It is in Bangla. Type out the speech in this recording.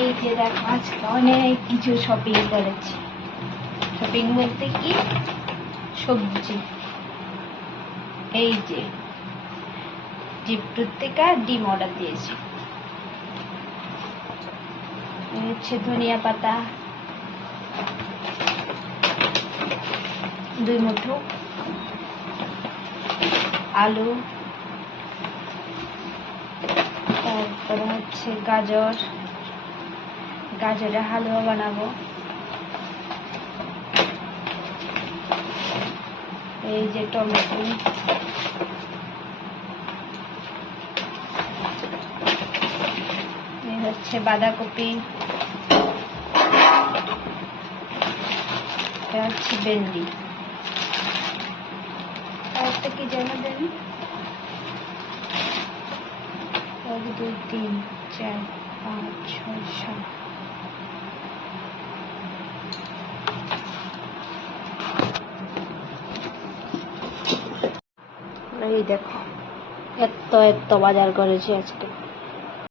এই যে দেখো আজকে অনেক কিছু শপিং করেছি। শপিং বলতে কি, সবজি। এই যে জিপটুর থেকে ডিম অর্ডার দিয়েছি। হচ্ছে ধনিয়া পাতা 2 মুঠো, আলু, তারপরে হচ্ছে গাজরের হালুয়া বানাবো। এই যে টমেটো, এই হচ্ছে বাঁধাকপি, এটা হচ্ছে ভেন্ডি, একটা কি যেন দেন, 1 2 3 4 5 6 7। এই দেখো এত বাজার করেছি আজকে।